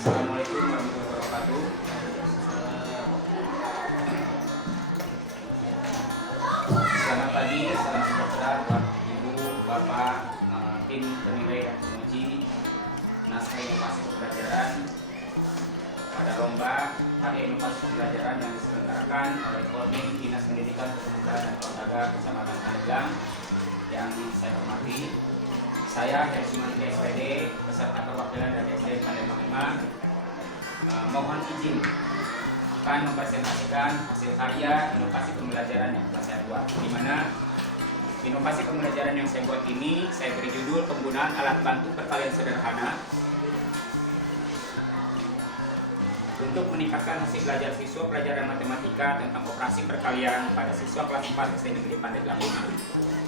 Assalamualaikum warahmatullahi wabarakatuh. Selamat pagi, salam sejahtera buat Ibu, Bapak, tim penilai dan penguji naskah inovasi pembelajaran pada lomba karya inovasi pembelajaran yang diselenggarakan oleh Kodim Dinas Pendidikan Kepemudaan dan Olahraga Kecamatan Pandeglang yang saya hormati. Saya Hersimantri SPD beserta perwakilan dari SD Pandeglang 5 mohon izin akan mempresentasikan hasil karya inovasi pembelajaran yang telah saya buat, di mana inovasi pembelajaran yang saya buat ini saya beri judul penggunaan alat bantu perkalian sederhana untuk meningkatkan hasil belajar siswa pelajaran matematika tentang operasi perkalian pada siswa kelas 4 SD Negeri Pandeglang 5.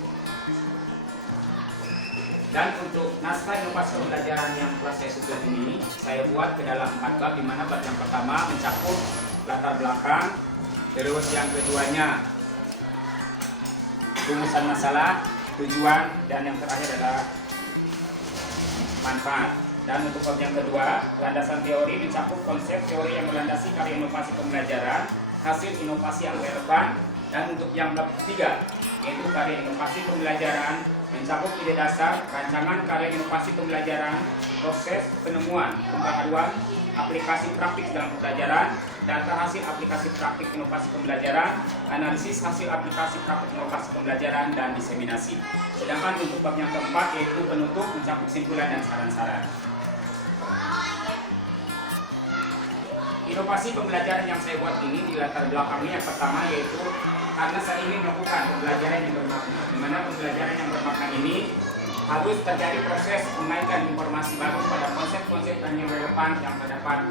Dan untuk naskah inovasi pembelajaran yang telah saya susun ini, saya buat ke dalam 4 bab, di mana bab yang pertama mencakup latar belakang, terus yang keduanya rumusan masalah, tujuan, dan yang terakhir adalah manfaat. Dan untuk bab yang kedua, landasan teori mencakup konsep teori yang melandasi karya inovasi pembelajaran, hasil inovasi yang relevan, dan untuk yang bab ketiga, yaitu karya inovasi pembelajaran, mencakup ide dasar, rancangan karya inovasi pembelajaran, proses penemuan, pembaharuan, aplikasi praktik dalam pembelajaran, data hasil aplikasi praktik inovasi pembelajaran, analisis hasil aplikasi praktik inovasi pembelajaran, dan diseminasi. Sedangkan untuk bab yang keempat, yaitu penutup, mencakup kesimpulan dan saran-saran. Inovasi pembelajaran yang saya buat ini di latar belakangnya yang pertama yaitu karena saya ingin melakukan pembelajaran yang bermakna, di mana pembelajaran yang bermakna ini harus terjadi proses menaikkan informasi baru pada konsep-konsep yang relevan yang terdapat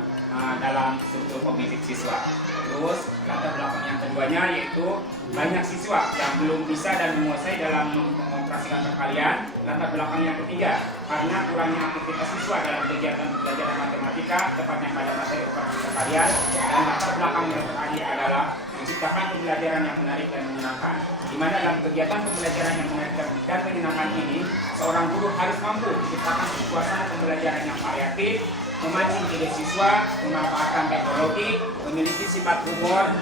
dalam struktur kognitif siswa. Terus latar belakang yang keduanya yaitu banyak siswa yang belum bisa dan menguasai dalam mengoperasikan perkalian. Latar belakang yang ketiga karena kurangnya aktivitas siswa dalam kegiatan pembelajaran matematika, tepatnya pada materi operasi perkalian. Dan latar belakang yang terakhir adalah menciptakan pembelajaran yang menarik dan menyenangkan, di mana dalam kegiatan pembelajaran yang menarik dan menyenangkan ini, seorang guru harus mampu menciptakan suasana pembelajaran yang variatif, memancing ide siswa, memanfaatkan teknologi, memiliki sifat humor,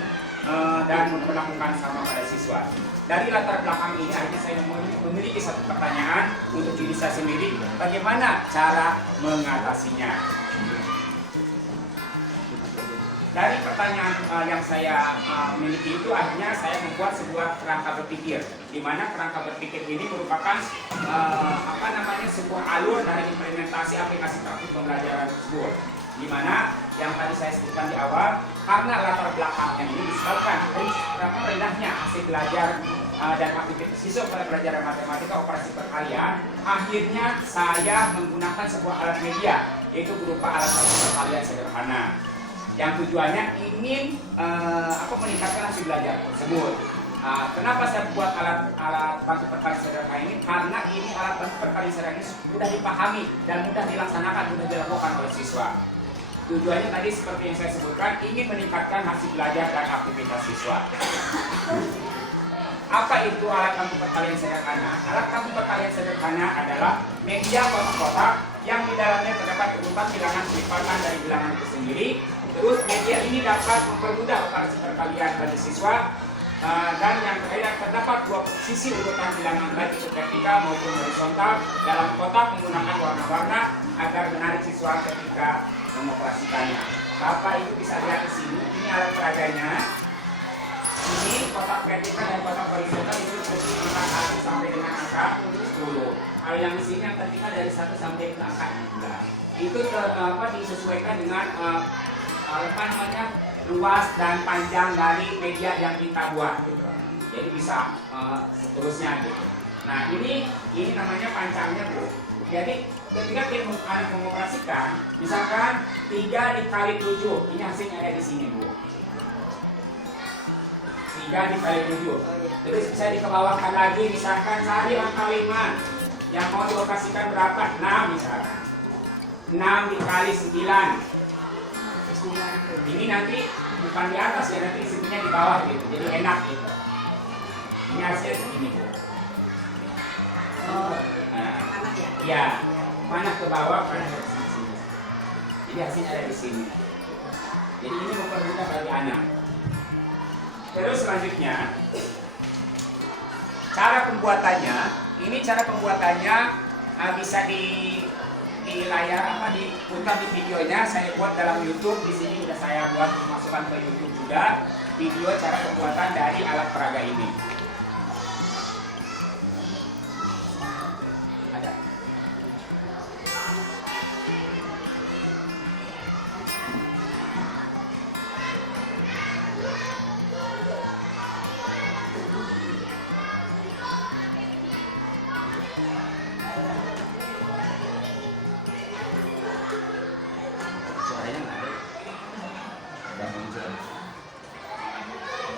dan memperlakukan sama pada siswa. Dari latar belakang ini, akhirnya saya memiliki satu pertanyaan untuk diri saya sendiri, bagaimana cara mengatasinya? Dari pertanyaan yang saya miliki itu, akhirnya saya membuat sebuah kerangka berpikir, di mana kerangka berpikir ini merupakan sebuah alur dari implementasi aplikasi praktik pembelajaran tersebut, di mana yang tadi saya sebutkan di awal, karena latar belakangnya ini disebabkan rendahnya hasil belajar dan aktivitas siswa pada pelajaran matematika operasi perkalian, akhirnya saya menggunakan sebuah alat media, yaitu berupa alat perkalian sederhana, yang tujuannya ingin meningkatkan hasil belajar tersebut. Kenapa saya buat alat bantu perkalian sederhana ini? Karena ini alat bantu perkalian sederhana ini mudah dipahami dan mudah dilaksanakan, mudah dilakukan oleh siswa. Tujuannya tadi seperti yang saya sebutkan, ingin meningkatkan hasil belajar dan aktivitas siswa. Apa itu alat bantu perkalian sederhana? Alat bantu perkalian sederhana adalah media kotak-kotak yang di dalamnya terdapat urutan bilangan selipatan dari bilangan itu sendiri. Terus media ini dapat mempermudah operasi perkalian bagi siswa, dan yang terakhir terdapat dua sisi urutan bilangan baik itu vertikal maupun horizontal dalam kotak menggunakan warna-warna agar menarik siswa ketika mengoperasikannya. Bapak Ibu bisa lihat di sini, ini alat peraganya. Ini kotak vertikal dan kotak horizontal itu posisi angka 1 sampai dengan angka 10. Kalau yang di sini yang vertikal dari 1 sampai ke angka 16. Itu disesuaikan dengan luas dan panjang dari media yang kita buat gitu. Jadi bisa seterusnya gitu. Nah, ini namanya pancangnya, Bu. Jadi ketika kita mengoperasikan, misalkan 3 dikali 7, ini hasilnya ada di sini, Bu. 3 dikali 7. Terus bisa dikebawahkan lagi, misalkan cari angka 5 yang mau dioperasikan berapa? 6 misalkan. 6 dikali 9. Ini nanti bukan di atas ya, nanti isinya di bawah gitu, jadi enak gitu. Ini hasilnya segini, Bu. Nah, ya, panah ke bawah, panah ke sini. Jadi hasilnya ada di sini. Jadi ini mempermudah bagi anak. Terus selanjutnya cara pembuatannya, ini cara pembuatannya bisa di layar diputar di videonya saya buat dalam YouTube. Di sini sudah saya buat masukkan ke YouTube juga video cara pembuatan dari alat peraga ini. Ada.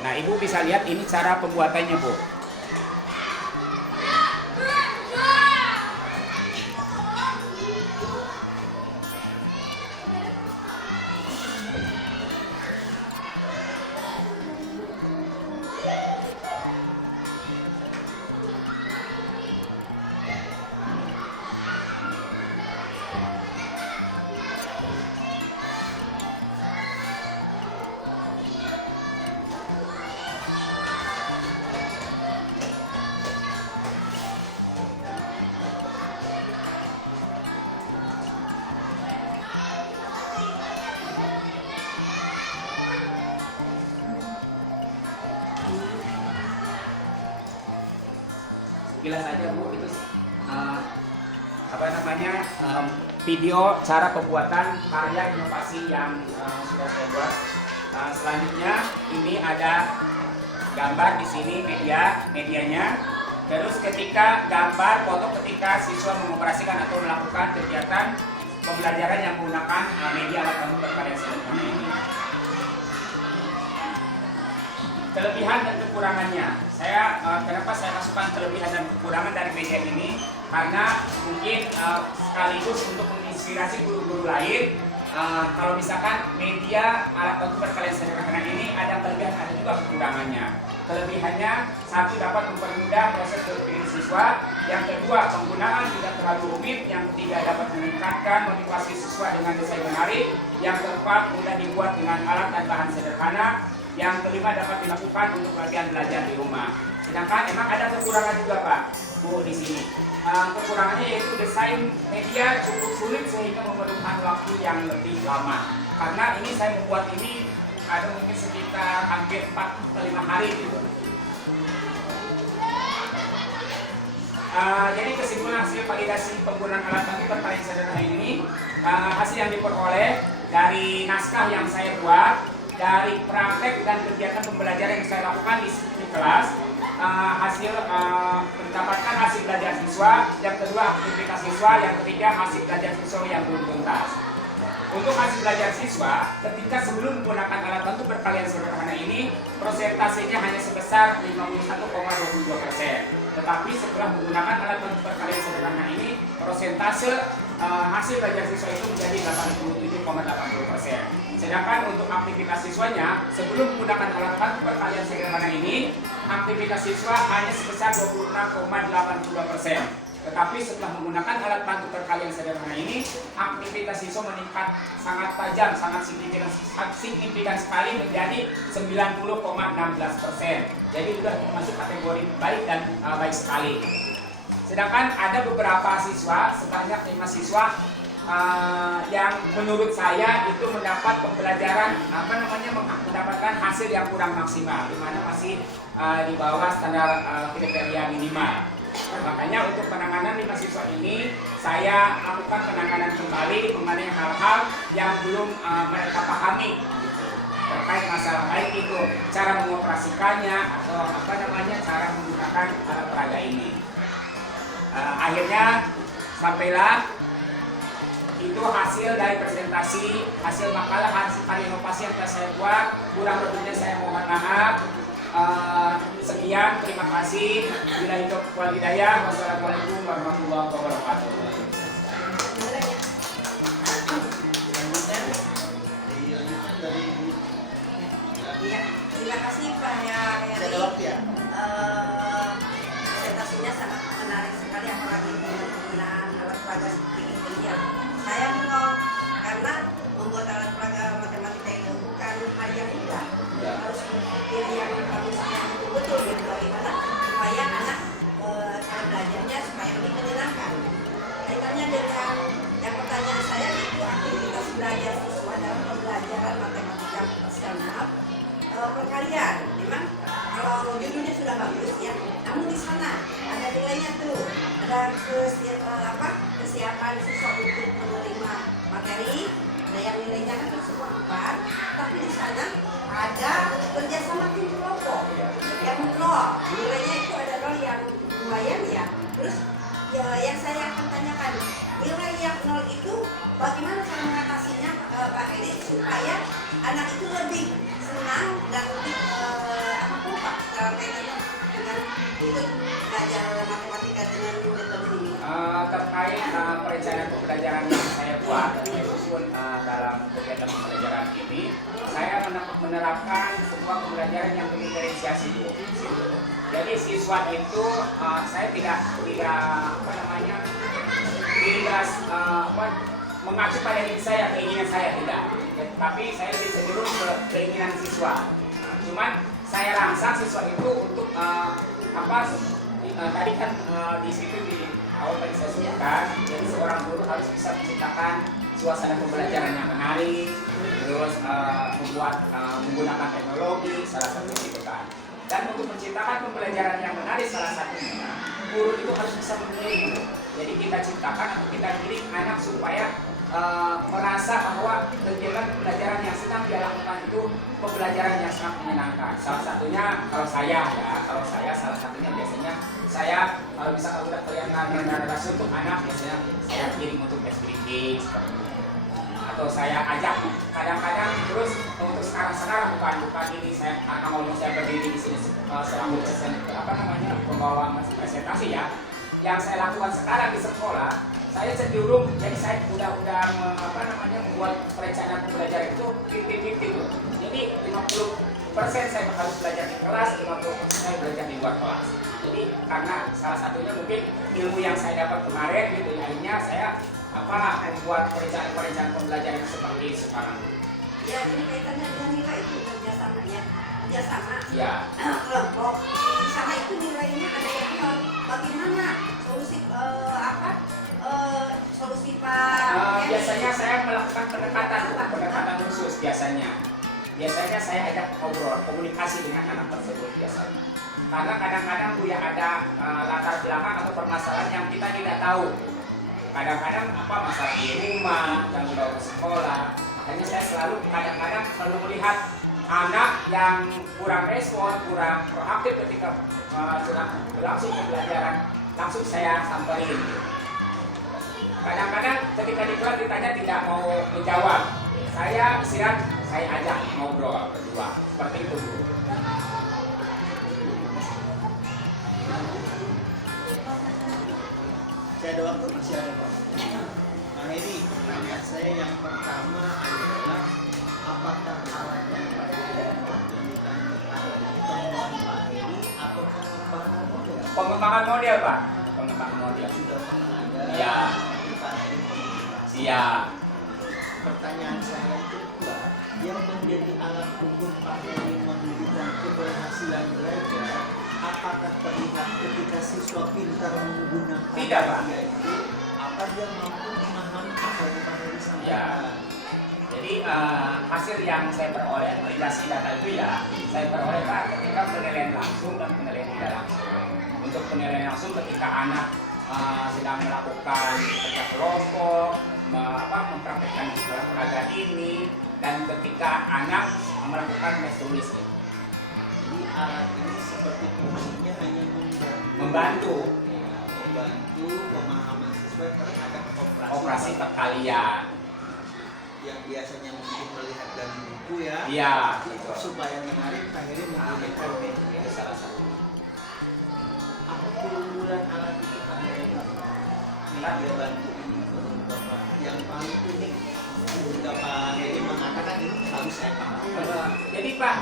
Nah, Ibu bisa lihat ini cara pembuatannya, Bu. Jelas aja, Bu, itu video cara pembuatan karya inovasi yang sudah saya buat. Selanjutnya ini ada gambar di sini medianya. Terus ketika gambar foto ketika siswa mengoperasikan atau melakukan kegiatan pembelajaran yang menggunakan media alat bantu berkarya sederhana ini. Kelebihan dan kekurangannya, kenapa saya masukkan kelebihan dan kekurangan dari media ini, karena mungkin sekaligus untuk menginspirasi guru-guru lain. Kalau misalkan media alat bantu berkarya sederhana ini ada kelebihan, ada juga kekurangannya. Kelebihannya, satu, dapat mempermudah proses berpikir siswa. Yang kedua, penggunaan tidak terlalu rumit. Yang ketiga, dapat meningkatkan motivasi siswa dengan desain menarik. Yang keempat, mudah dibuat dengan alat dan bahan sederhana. Yang kelima, dapat dilakukan untuk latihan belajar di rumah. Sedangkan emang ada kekurangan juga, Pak, Bu, di sini. Kekurangannya yaitu desain media cukup sulit sehingga memerlukan waktu yang lebih lama. Karena ini saya membuat ini ada mungkin sekitar hampir 4 ke 5 hari gitu. Jadi kesimpulan hasil validasi penggunaan alat bantu berkarya sederhana ini, hasil yang diperoleh dari naskah yang saya buat, dari praktek dan kegiatan pembelajaran yang saya lakukan di kelas, mendapatkan hasil belajar siswa, yang kedua aktivitas siswa, yang ketiga hasil belajar siswa yang belum tuntas. Untuk hasil belajar siswa, ketika sebelum menggunakan alat bantu berkarya sederhana ini, prosentasenya hanya sebesar 51,22%. Tetapi setelah menggunakan alat bantu berkarya sederhana ini, persentase hasil belajar siswa itu menjadi 87,80%. Sedangkan untuk aktivitas siswanya, sebelum menggunakan alat bantu berkarya sederhana ini, aktivitas siswa hanya sebesar 26,82%. Tetapi setelah menggunakan alat bantu berkarya sederhana ini, aktivitas siswa meningkat sangat tajam, sangat signifikan sekali menjadi 90,16%. Jadi sudah masuk kategori baik dan baik sekali. Sedangkan ada beberapa siswa, sebanyak 5 siswa yang menurut saya itu mendapat pembelajaran mendapatkan hasil yang kurang maksimal, di mana masih di bawah standar kriteria minimal. Makanya untuk penanganan 5 siswa ini saya lakukan penanganan kembali mengenai hal-hal yang belum mereka pahami terkait masalah, baik itu cara mengoperasikannya atau cara menggunakan alat peraga ini. Akhirnya sampailah itu hasil dari presentasi, hasil makalah, hasil inovasi yang telah saya buat. Kurang lebihnya saya mohon maaf. Sekian, terima kasih. Bila itu wal hidayah. Wassalamualaikum warahmatullahi wabarakatuh. Iya, terima kasih Pak Heri. Presentasinya sangat menarik sekali, apalagi penggunaan alat peraga seperti ini. Saya mau karena kegiatan pembelajaran ini, saya menerapkan sebuah pembelajaran yang berdifferensiasi dulu. Jadi siswa itu saya tidak apa namanya tidak mengacu pada diri saya, keinginan saya tidak, tapi saya lebih cenderung ke keinginan siswa. Cuman saya rangsang siswa itu untuk tadi kan di situ di awal tadi saya sebutkan, jadi seorang guru harus bisa menciptakan suasana pembelajaran yang menarik, terus menggunakan teknologi, salah satu itu kan. Dan untuk menciptakan pembelajaran yang menarik salah satunya, guru itu harus bisa mengiring. Jadi kita ciptakan atau kita giring anak supaya merasa bahwa kegiatan pembelajaran yang sedang dia lakukan itu pembelajaran yang sangat menyenangkan. Salah satunya kalau saya salah satunya biasanya saya kalau udah kelihatan narasi untuk anak biasanya saya kirim untuk test breaking seperti itu. Atau saya ajak kadang-kadang terus untuk sekarang bukan ini saya karena ngomong saya berdiri di sini selama pembawa presentasi ya. Yang saya lakukan sekarang di sekolah, saya cenderung jadi saya udah membuat perencanaan pembelajaran itu 50-50. Jadi 50% saya harus belajar di kelas, 50% saya belajar di luar kelas. Jadi karena salah satunya mungkin ilmu yang saya dapat kemarin gitu, akhirnya saya membuat perencanaan pembelajaran seperti sekarang. Ya, ini kaitannya dengan nilai itu kerjasama ya. Kerjasama. Ya. Kelompok. Di sana itu nilainya ada yang non. Bagaimana solusi solusi Pak? Biasanya saya melakukan pendekatan khusus biasanya. Biasanya saya ajak ngobrol, komunikasi dengan anak tersebut biasanya. Karena kadang-kadang Bu ya ada latar belakang atau permasalahan yang kita tidak tahu. Kadang-kadang masalah di rumah yang dibawa ke sekolah. Makanya saya kadang-kadang selalu melihat anak yang kurang respon, kurang proaktif ketika berlangsung pembelajaran, langsung saya samperin. Kadang-kadang ketika di kelas ditanya tidak mau menjawab, saya istirahat, saya ajak ngobrol berdua, seperti itu Bu. Saya ada waktu masih ada Pak. Nah ini pertanyaan saya yang pertama adalah apakah alat yang Pak Heri tunjukkan temuan Pak Heri atau pengembangan model? Pengembangan model Pak, pengembangan model. Sudah pernah ada. Iya. Tapi Pak Heri mengindikasi. Iya. Pertanyaan saya yang kedua, yang menjadi alat ukur Pak Heri menunjukkan keberhasilan belajar, apakah terlihat ketika siswa pintar menggunakan Tidak, Pak. media itu, apa dia mampu memahami apa yang Pak Heri sampaikan? Ya. Jadi hasil yang saya peroleh validasi data itu ya saya peroleh Pak ketika penilaian langsung dan penilaian tidak langsung. Untuk penilaian langsung ketika anak sedang melakukan kerja kelompok, mempraktekkan pelajaran ini, dan ketika anak melakukan tes tulis. Jadi alat ini seperti fungsinya hanya membantu pemahaman siswa terhadap operasi perkalian yang biasanya mungkin melihat dari buku ya. Iya. Supaya menarik, Pak Heri menggunakan media salah satu. Apa keunggulan alat itu Pak Heri? Media bantu ini Bapak yang paling unik sehingga Pak Heri mengatakan ini harus saya paham. Jadi Pak,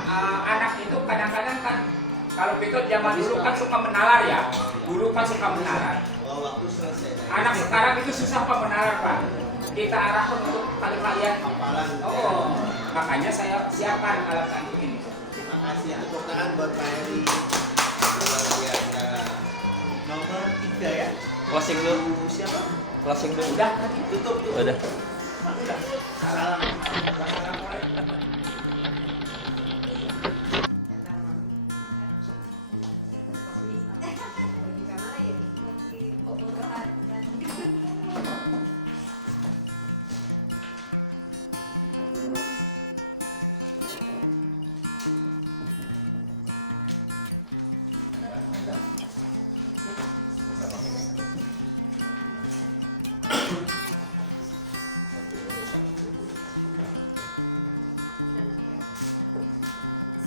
anak itu kadang-kadang kan kalau Betul zaman dulu kan suka menalar ya, guru kan suka menalar. Waktu selesai. Anak sekarang itu susah Pak menalar Pak. Kita arahkan untuk kalian. Oh, makanya saya siapkan alat bantu ini. Terima kasih. Tepuk tangan buat Pak Heri. Luar biasa. Nomor 3 ya. Closing dulu. Siapa? Closing dulu. Udah, Tutup. Udah. Salam.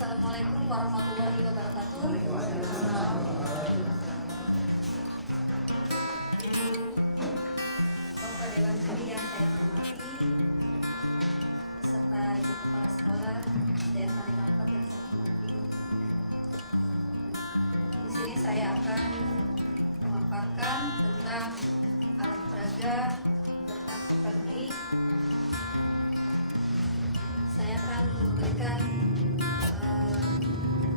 Assalamualaikum warahmatullahi wabarakatuh. Ibu Bapak Dewan Juri yang saya hormati, dengan memberikan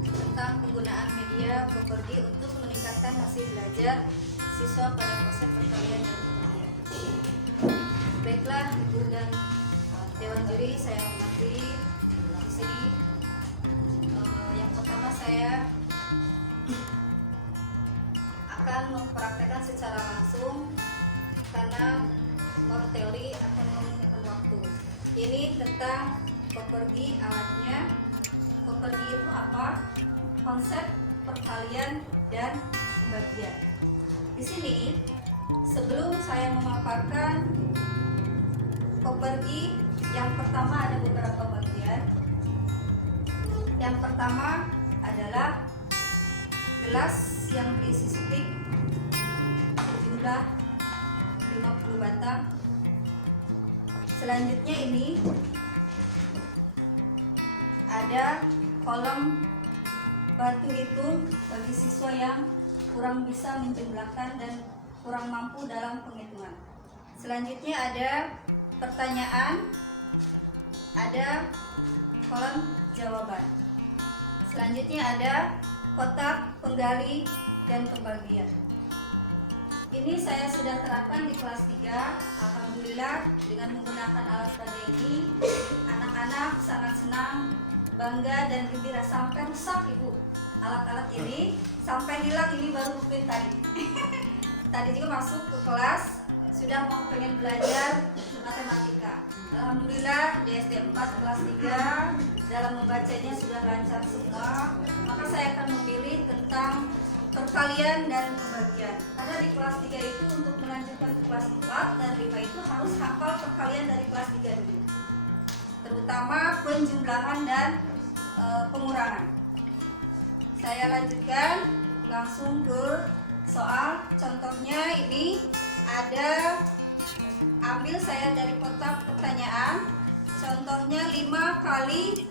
tentang penggunaan media Kopergi untuk meningkatkan hasil belajar siswa pada proses perkalian dan pembagian. Baiklah Ibu dan Dewan Juri, saya hormati di sini. Yang pertama saya akan mempraktekkan secara langsung karena menurut teori akan menggunakan waktu. Ini tentang Kopergi alatnya. Kopergi itu apa? Konsep perkalian dan pembagian. Di sini sebelum saya memaparkan Kopergi, yang pertama ada beberapa bagian. Yang pertama adalah gelas yang berisi spik sejumlah 50 batang. Selanjutnya ini ada kolom bantu hitung bagi siswa yang kurang bisa menjumlahkan dan kurang mampu dalam penghitungan. Selanjutnya ada pertanyaan, ada kolom jawaban. Selanjutnya ada kotak penggali dan pembagian. Ini saya sudah terapkan di kelas 3. Alhamdulillah dengan menggunakan alat sebagai ini, anak-anak sangat senang, bangga dan gembira sampai rusak Ibu. Alat-alat ini sampai hilang, ini baru mungkin tadi. Tadi juga masuk ke kelas sudah mau pengen belajar matematika. Alhamdulillah di SD 4 kelas 3 dalam membacanya sudah lancar semua. Maka saya akan memilih tentang perkalian dan pembagian. Karena di kelas 3 itu untuk melanjutkan ke kelas 4 dan 5 itu harus hafal perkalian dari kelas 3 dulu. Terutama penjumlahan dan pengurangan. Saya lanjutkan langsung ke soal. Contohnya ini ada, ambil saya dari kotak pertanyaan. Contohnya 5 kali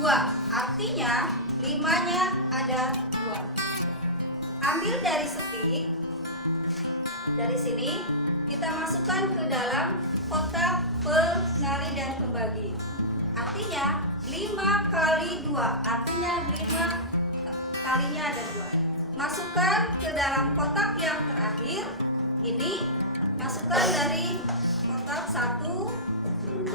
2. Artinya 5-nya ada 2. Ambil dari spik, dari sini kita masukkan ke dalam kotak pengali dan pembagi. Artinya 5 kali 2, artinya 5 kalinya ada 2. Masukkan ke dalam kotak yang terakhir. Ini masukkan dari kotak 1, 2,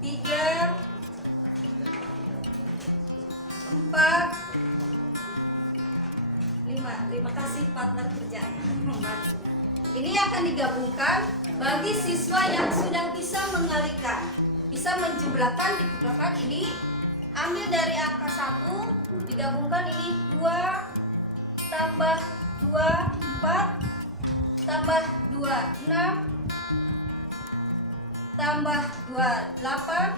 3, 4, 5. Terima kasih partner kerja. Ini akan digabungkan bagi siswa yang sudah bisa mengalikan, bisa menjumlahkan, dikumpulkan. Ini ambil dari angka 1, digabungkan ini 2 tambah 2, 4, tambah 2, 6, tambah 2, 8,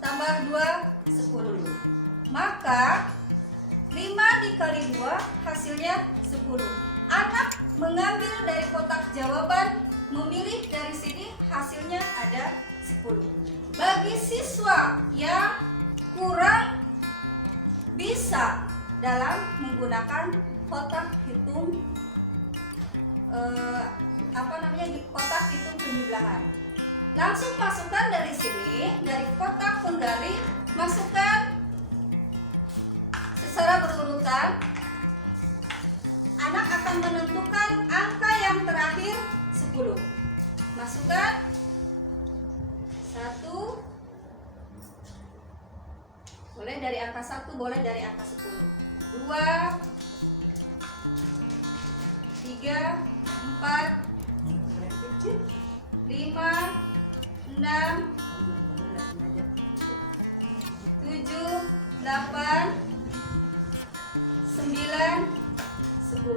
tambah 2, 10. Maka 5 dikali 2 hasilnya 10. Anak mengambil dari kotak jawaban, memilih dari sini, hasilnya ada 10. Bagi siswa yang kurang bisa dalam menggunakan kotak hitung kotak hitung penjumlahan, langsung masukkan dari sini, dari kotak penggali, masukkan secara berurutan. Anak akan menentukan angka yang terakhir 10. Masukkan 1, boleh dari angka 1, boleh dari angka 10. 2, 3, 4, 5, 6, 7, 8, 9, 10.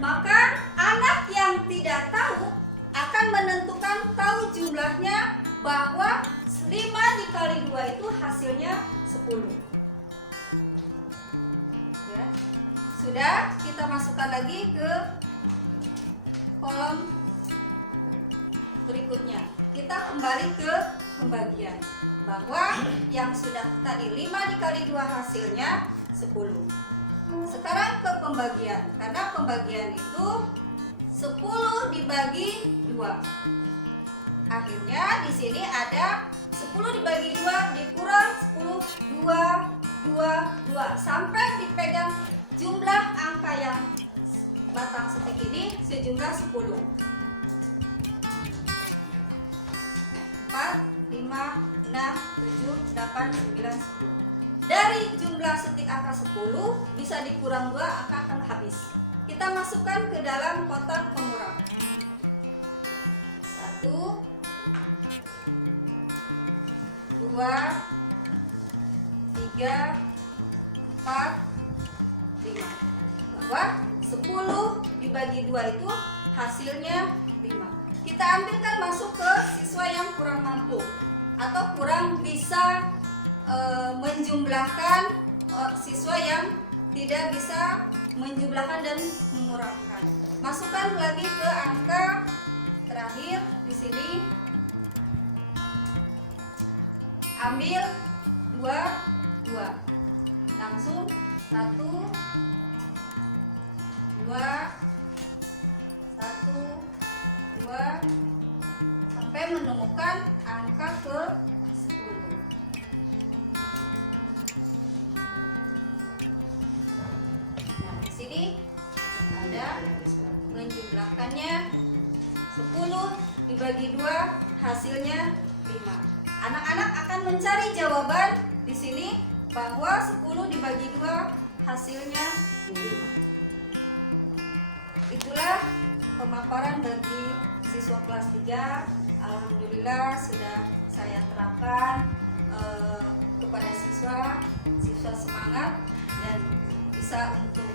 Maka anak yang tidak tahu akan menentukan, tahu jumlahnya, bahwa 5 dikali 2 itu hasilnya 10. Ya. Sudah, kita masukkan lagi ke kolom berikutnya. Kita kembali ke pembagian, bahwa yang sudah tadi 5 dikali 2 hasilnya 10. Sekarang ke pembagian, karena pembagian itu 10 dibagi 2. Akhirnya di sini ada 10 dibagi 2 dikurang 10, 2, 2, 2 sampai dipegang jumlah angka yang batang setik ini sejumlah 10. 4, 5, 6, 7, 8, 9, 10. Dari jumlah setik angka 10 bisa dikurang 2, angka akan habis. Kita masukkan ke dalam kotak pengurang. 1, 2, 3, 4, 5. Bahwa 10 dibagi 2 itu hasilnya 5. Kita ambilkan masuk ke siswa yang kurang mampu atau kurang bisa menjumlahkan, siswa yang tidak bisa menjumlahkan dan mengurangkan. Masukkan lagi ke angka terakhir di sini. Ambil 2, 2. Langsung 1, 2, 1, 2 sampai menemukan angka ke 10. Nah, di sini ada menjumlahkannya 10 dibagi 2 hasilnya 5. Anak-anak akan mencari jawaban di sini bahwa 10 dibagi 2 hasilnya 5. Itulah pemaparan bagi siswa kelas 3. Alhamdulillah sudah saya terapkan kepada siswa semangat dan bisa untuk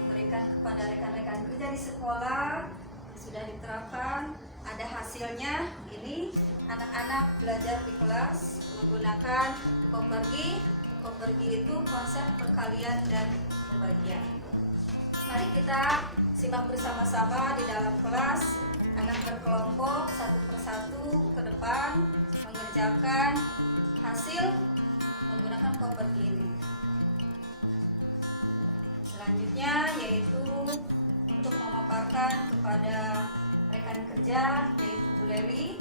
memberikan kepada rekan-rekan kerja di sekolah. Sudah diterapkan, ada hasilnya. Ini anak-anak belajar di kelas menggunakan Kopergi. Kopergi itu konsep perkalian dan pembagian. Mari kita simak bersama-sama di dalam kelas. Anak berkelompok satu persatu ke depan mengerjakan hasil menggunakan Kopergi ini. Selanjutnya yaitu untuk memaparkan kepada rekan kerja yaitu Bu Lewi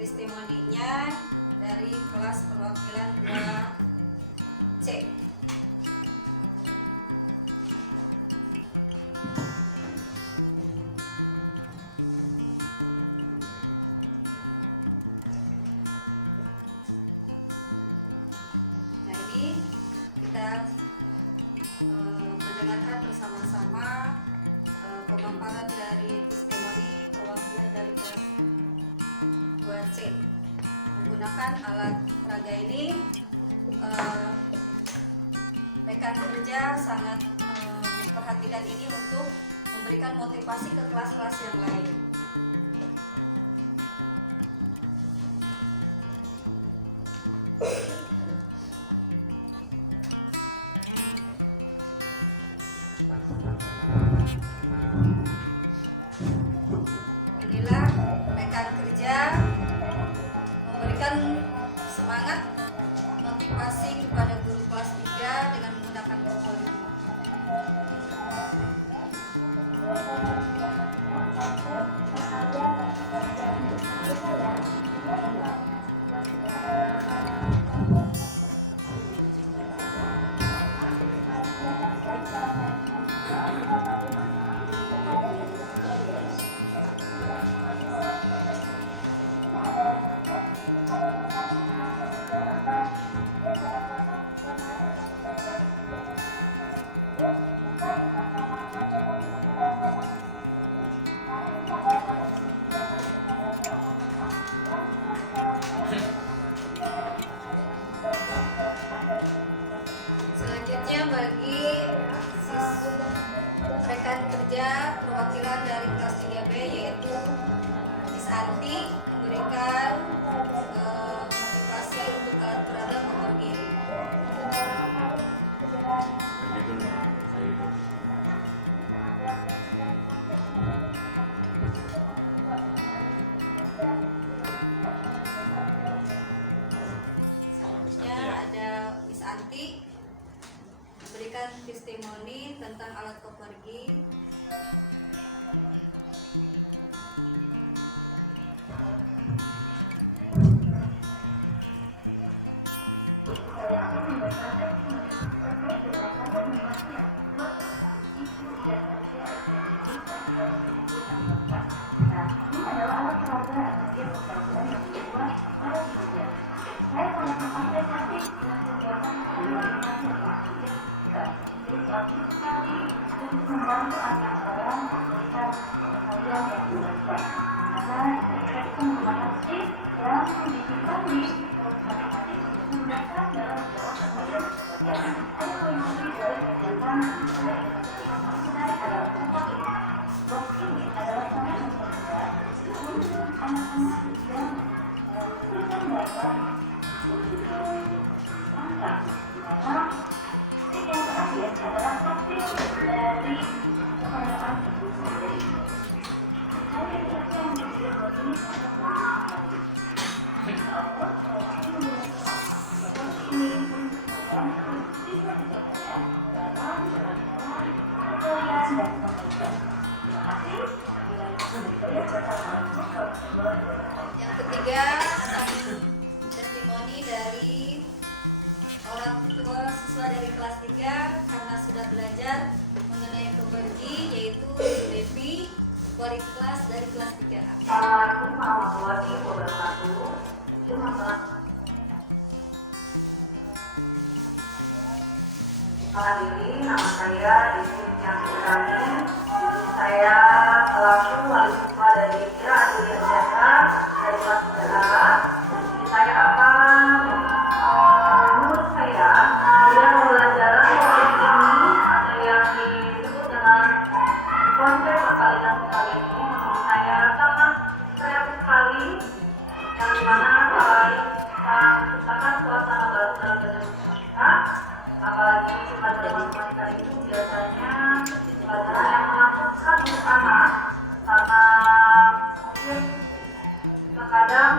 testimoninya dari kelas perwakilan 2C. Nah, ini kita mendengarkan bersama-sama pemaparan dari testimoni perwakilan dari kelas 2C. Menggunakan alat peraga ini, rekan kerja sangat memperhatikan ini untuk memberikan motivasi ke kelas-kelas yang lain. Inilah rekan kerja memberikan semangat motivasi kepada guru kelas 3 dengan menggunakan Kopergi. Selanjutnya bagi rekan kerja perwakilan dari kelas 3B yaitu Miss Anti memberikan motivasi untuk alat peraga Kopergi. Selanjutnya ada Miss Anti memberikan testimoni tentang alat Kopergi. Yang ketiga, testimoni dari orang tua siswa dari kelas 3 karena sudah belajar mengenai properti, yaitu Devi, wali kelas dari kelas 3A. Assalamualaikum warahmatullahi wabarakatuh. Hadirin, nama saya Ibu yang kami. Saya selaku wali siswa dari Kira Adulia Jasa dari kelas 3A. Saya akan menurut saya pembelajaran topik ini ada yang disebut dengan konsep perkalian sekali ini menurut saya sangat kreatif sekali, yang dimana menciptakan suasana baru dalam belajar matematika. Apalagi pelajaran matematika itu biasanya pelajaran yang menakutkan untuk anak, karena mungkin terkadang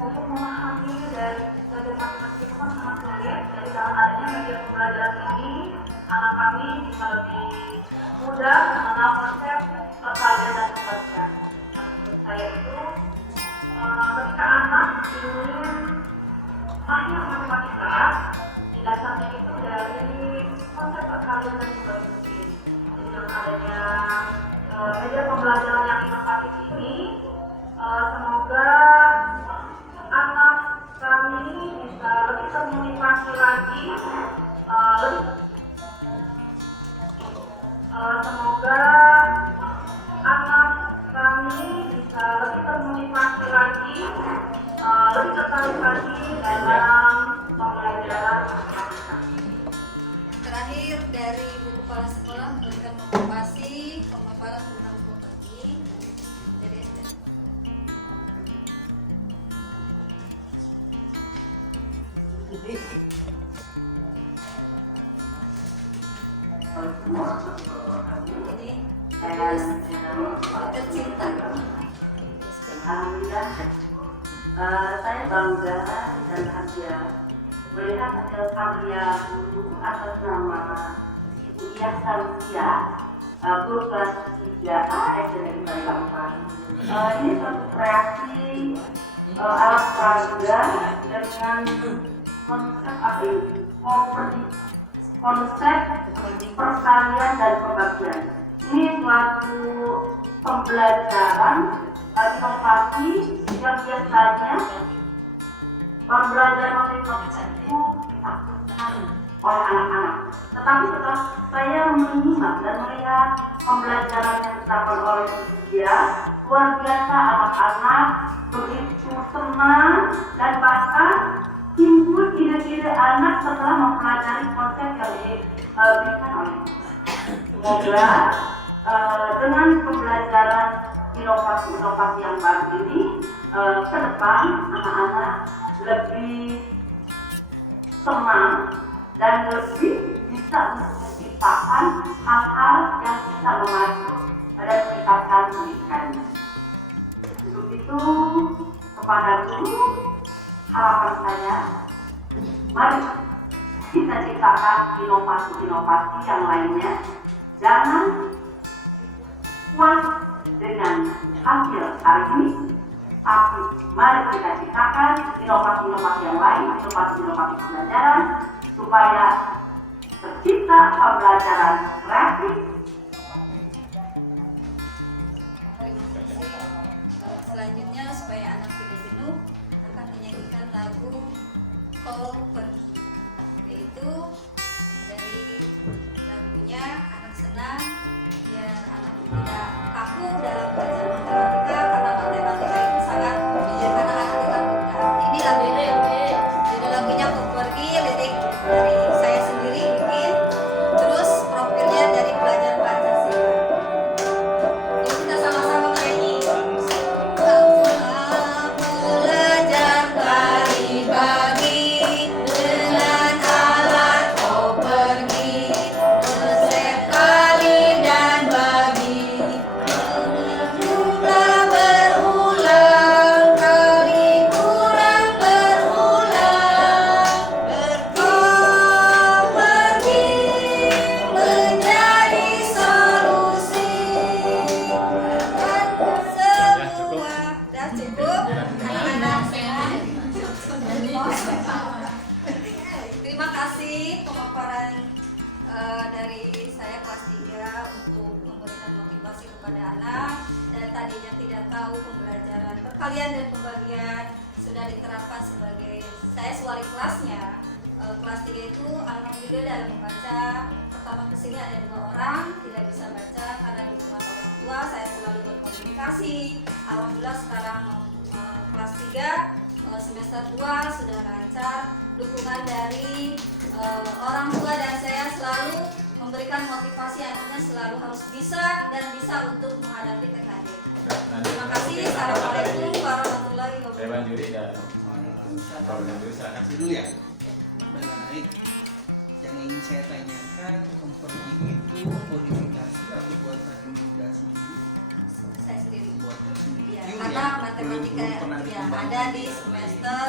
untuk memahami dari belajar matematika itu kan sangat sulit. Jadi dengan adanya media pembelajaran ini, anak kami bisa lebih mudah mengenal konsep perkalian dan pembagian. Nah, menurut saya itu ketika anak ingin mahir matematika, dasarnya itu dari konsep perkalian dan pembagian. Jadi dengan adanya media pembelajaran yang inovatif ini, semoga anak kami bisa lebih termotivasi lagi, semoga anak kami bisa lebih termotivasi lagi, lebih tertarik lagi dalam pembelajaran matematika. Terakhir, dari buku kepala sekolah memberikan motivasi pemaparan tentang properti dari SD. Ini tercinta. Alhamdulillah, saya bangga dan bahagia melihat hasil karya guru atas nama Ibu Iyah Samsia, guru kelas 3A SD Negeri Balikpapan. Ini suatu kreasi alat peraga dengan konsep apa ini? Konsep perkalian dan pembagian. Ini suatu pembelajaran inovasi yang biasanya pembelajaran matematika itu ditakutkan oleh anak-anak. Tetapi setelah saya menyimak dan melihat pembelajaran yang dilakukan oleh dia, luar biasa, anak-anak begitu senang dan bahkan timbul ide-ide anak setelah mempelajari konsep yang diberikan oleh dia. Semoga dengan pembelajaran inovasi-inovasi yang baru ini, ke depan anak-anak lebih senang dan lebih bisa menciptakan hal-hal yang bisa memacu dan meningkatkan pendidikannya. Untuk itu, kepada guru, harapan saya, mari kita ciptakan inovasi-inovasi yang lainnya. Jangan puas dengan hasil hari ini, tapi mari kita ciptakan inovasi-inovasi yang lain, inovasi-inovasi pembelajaran, supaya tercipta pembelajaran kreatif. Terima kasih. Selanjutnya, supaya anak tidak jenuh, cukup. Anak-anak terima kasih pemaparan dari saya kelas 3 untuk memberikan motivasi kepada anak, dan tadinya tidak tahu pembelajaran perkalian dan pembagian sudah diterapkan sebagai saya wali kelasnya. Kelas 3 itu alhamdulillah dalam membaca, pertama kesini ada 2 orang tidak bisa baca karena dukungan orang tua, saya selalu berkomunikasi. Alhamdulillah sekarang kelas 3 semester 2 sudah lancar, dukungan dari orang tua dan saya selalu memberikan motivasi anaknya selalu harus bisa dan bisa untuk menghadapi TKD. Terima kasih. Assalamualaikum warahmatullahi Saya wabarakatuh. Banjuri dan Waalaikumsalam. Kalau Banjuri silakan. Kasih dulu ya. Baik. Yang ingin saya tanyakan, komperdi itu modifikasi atau buatan Bunda sendiri? Saya sendiri. Buatan sendiri. Ya, Pure karena ya? matematika Belum pernah ya, dikembangkan. ada di semester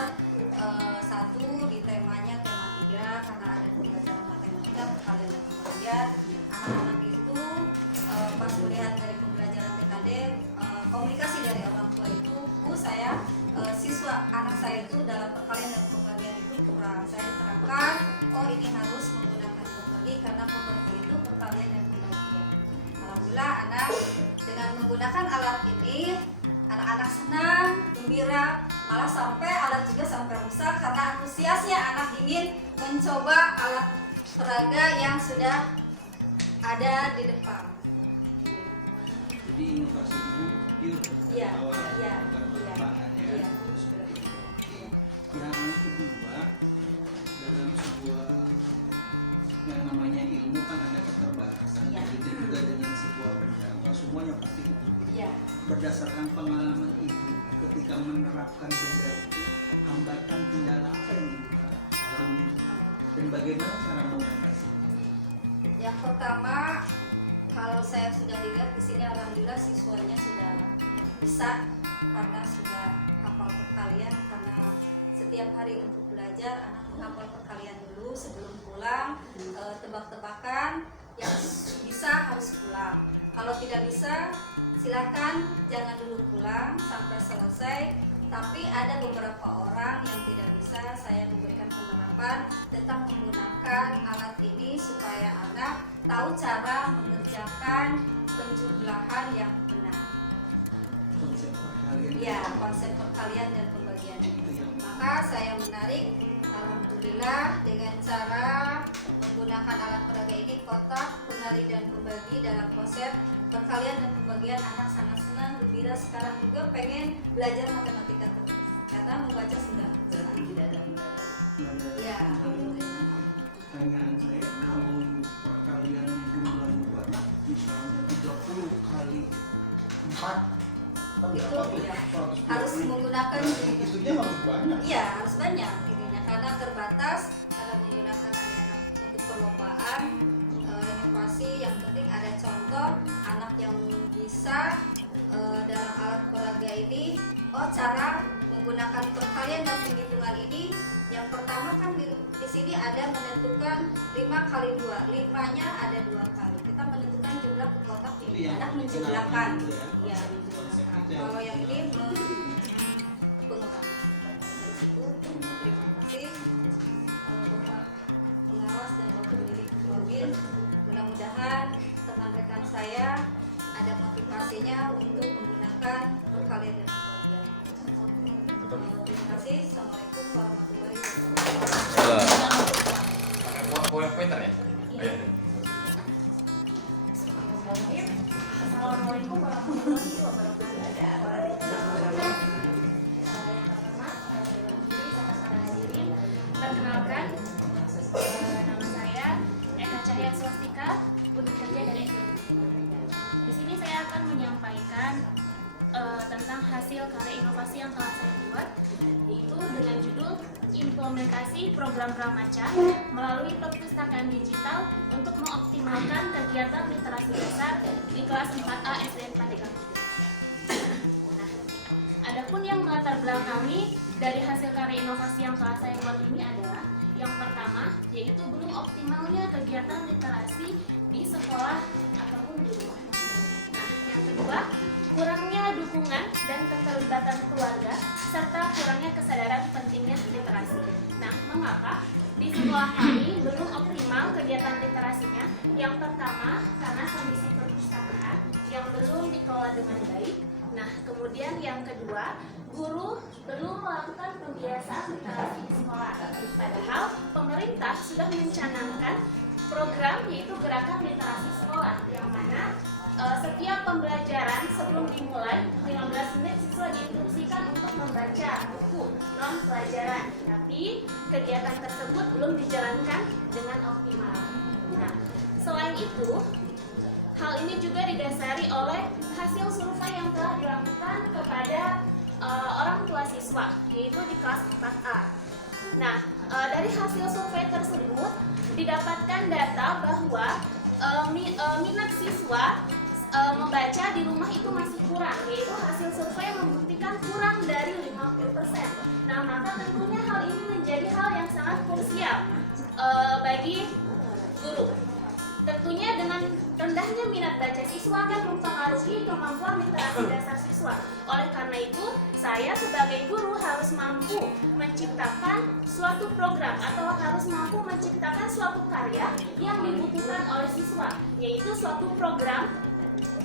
1 di temanya tema 3 karena ada pembelajaran matematika perkalian dan pembagian. Anak-anak itu pas melihat dari pembelajaran TKD komunikasi dari orang tua itu, Bu, saya siswa anak saya itu dalam perkalian dan pembagian itu kurang. Saya diterapkan, oh ini harus menggunakan pembagi karena pembagi itu perkalian dan pembagian. Alhamdulillah anak dengan menggunakan alat ini anak-anak senang, gembira, malah sampai alat juga sampai rusak karena antusiasnya anak ingin mencoba alat peraga yang sudah ada di depan. Jadi inovasi itu pure. Iya, Awal, iya, bukan iya, pengembangan ya. iya. Seperti itu. Yang kedua, dalam sebuah yang namanya ilmu kan ada keterbatasan, Iya. begitu juga dengan sebuah benda. Nggak semuanya pasti Iya. berdasarkan pengalaman ibu ketika menerapkan benda itu, hambatan kendala apa yang ibu alami dan bagaimana cara mengatasinya? Yang pertama, kalau saya sudah lihat di sini alhamdulillah siswanya sudah bisa karena sudah hafal perkalian, karena setiap hari untuk belajar anak menghafal perkalian dulu sebelum pulang, tebak-tebakan yang bisa harus pulang. Kalau tidak bisa silakan jangan dulu pulang sampai selesai. Tapi ada beberapa orang yang tidak bisa, saya memberikan penerapan tentang menggunakan alat ini supaya anak tahu cara mengerjakan penjumlahan yang benar. Konsep perkalian Ya, konsep perkalian dan pembagian. itu yang Maka saya menarik, alhamdulillah dengan cara menggunakan alat peraga ini, kotak, pengali dan pembagi dalam konsep perkalian dan pembagian, anak sangat senang, gembira, sekarang juga pengen belajar matematika terus. Karena membaca sudah berarti tidak ada kendala. Nggak ada Ya, kendala. alhamdulillah. Pertanyaan saya, kalau perkalian jumlahnya banyak, misalnya 30 kali 4 Itu ya, harus menggunakan itunya harus banyak. Iya, harus banyak ininya karena terbatas, karena menggunakan anak untuk perlombaan inovasi. Yang penting ada contoh anak yang bisa dalam alat peraga ini, oh cara menggunakan perkalian dan penghitungan ini. Yang pertama kan di sini ada menentukan 5 kali 2, 5-nya ada 2 kali. Kita menentukan jumlah ke kotak Itu ini, yang anak menjumlahkan. dulu ya. Ya, Konsep menjumlahkan. itu yang Kalau yang ini pengurangan. Dari situ, terima kasih Bapak pengawas dan Bapak pemilik mobil. Mudah-mudahan teman rekan saya ada motivasinya untuk menggunakan perkalian dan pembagian. Terima kasih. Assalamualaikum warahmatullahi wabarakatuh. Pakai pointer ya? Ayo. Assalamualaikum warahmatullahi wabarakatuh. Yang pertama, para hadirin, perkenalkan, nama saya Eka Cahya Swastika, unit kerja dari Di sini saya akan menyampaikan tentang hasil karya inovasi yang telah saya buat, yaitu dengan judul Implementasi Program Ramaca melalui perpustakaan digital untuk mengoptimalkan kegiatan literasi dasar di kelas 4A SDN Pandeglang. Nah, adapun yang melatar belakangi dari hasil karya inovasi yang telah saya buat ini adalah yang pertama, yaitu belum optimalnya kegiatan literasi di sekolah ataupun di rumah. Nah, yang kedua kurangnya dukungan dan keterlibatan keluarga, serta kurangnya kesadaran pentingnya literasi. Nah, mengapa di sekolah kami belum optimal kegiatan literasinya? Yang pertama, karena kondisi perpustakaan yang belum dikelola dengan baik. Nah, kemudian yang kedua, guru belum melakukan pembiasaan literasi di sekolah. Padahal pemerintah sudah mencanangkan program yaitu gerakan literasi sekolah, yang mana setiap pembelajaran sebelum dimulai 15 menit siswa diinstruksikan untuk membaca buku non pelajaran, tapi kegiatan tersebut belum dijalankan dengan optimal. Nah, selain itu, hal ini juga didasari oleh hasil survei yang telah dilakukan kepada orang tua siswa, yaitu di kelas 4A. Nah, dari hasil survei tersebut didapatkan data bahwa minat siswa membaca di rumah itu masih kurang, yaitu hasil survei membuktikan kurang dari 50%. Nah, maka tentunya hal ini menjadi hal yang sangat krusial bagi guru. Tentunya dengan rendahnya minat baca siswa akan mempengaruhi kemampuan literasi dasar siswa. Oleh karena itu, saya sebagai guru harus mampu menciptakan suatu program atau harus mampu menciptakan suatu karya yang dibutuhkan oleh siswa, yaitu suatu program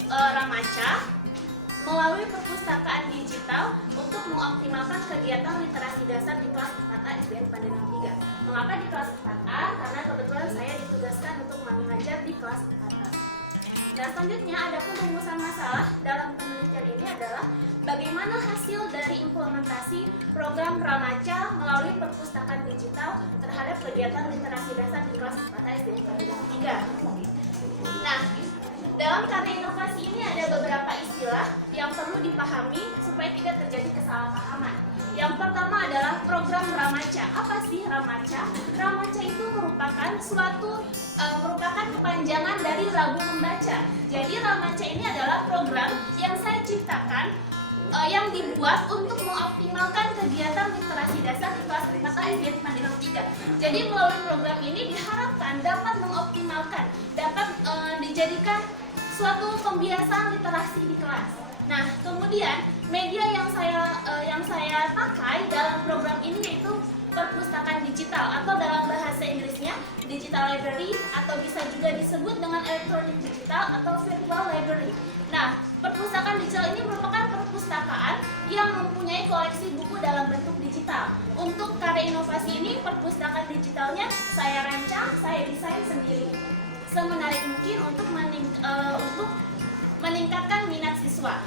remaja melalui perpustakaan digital untuk mengoptimalkan kegiatan literasi dasar di kelas 4A SDN Pandeglang 3. Mengapa di kelas 4A? Karena kebetulan saya ditugaskan untuk mengajar di kelas 4A. Nah, selanjutnya ada rumusan masalah dalam penelitian ini adalah bagaimana hasil dari implementasi program remaja melalui perpustakaan digital terhadap kegiatan literasi dasar di kelas 4A SDN Pandeglang 3. Nah, dalam karya inovasi ini ada beberapa istilah yang perlu dipahami supaya tidak terjadi kesalahpahaman. Yang pertama adalah program remaja. Apa sih remaja? Remaja itu merupakan merupakan kepanjangan dari ragu membaca. Jadi remaja ini adalah program yang saya ciptakan yang dibuat untuk mengoptimalkan kegiatan literasi dasar di kelas 4A SDN Pandeglang 3. Jadi melalui program ini diharapkan dapat mengoptimalkan, dapat dijadikan suatu pembiasaan literasi di kelas. Nah, kemudian media yang saya pakai dalam program ini yaitu perpustakaan digital atau dalam bahasa Inggrisnya digital library atau bisa juga disebut dengan electronic digital atau virtual library. Nah, perpustakaan digital ini merupakan perpustakaan yang mempunyai koleksi buku dalam bentuk digital. Untuk karya inovasi ini, perpustakaan digitalnya saya rancang, saya desain sendiri semenarik mungkin untuk meningkatkan minat siswa.